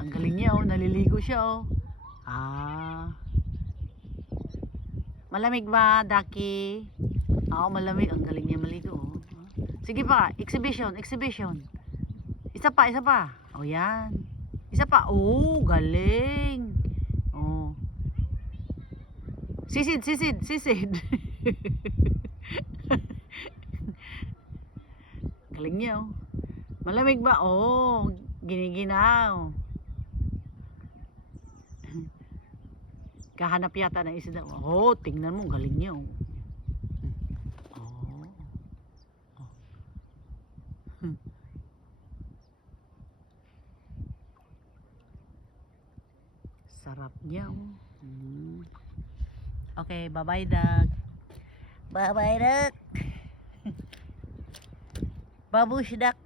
Ang galing niya, oh. Naliligo siya, oh. Malamig ba, Daki? Oo, malamig. Ang galing niya maligo, oh. Sige pa, exhibition, exhibition. Isa pa, isa pa. O, yan. Isa pa. Oh, galing. Oh. Sisid, sisid, sisid. Galing niya, oh. Malamig ba? Oh, giniginaw. Kahanap yata ng isda. Oh, tingnan mo, galing niya, oh. Oh. Oh. Sarap niya, oh. Okay, bye-bye, Dag. Bye-bye, Dag. Babush, Dak.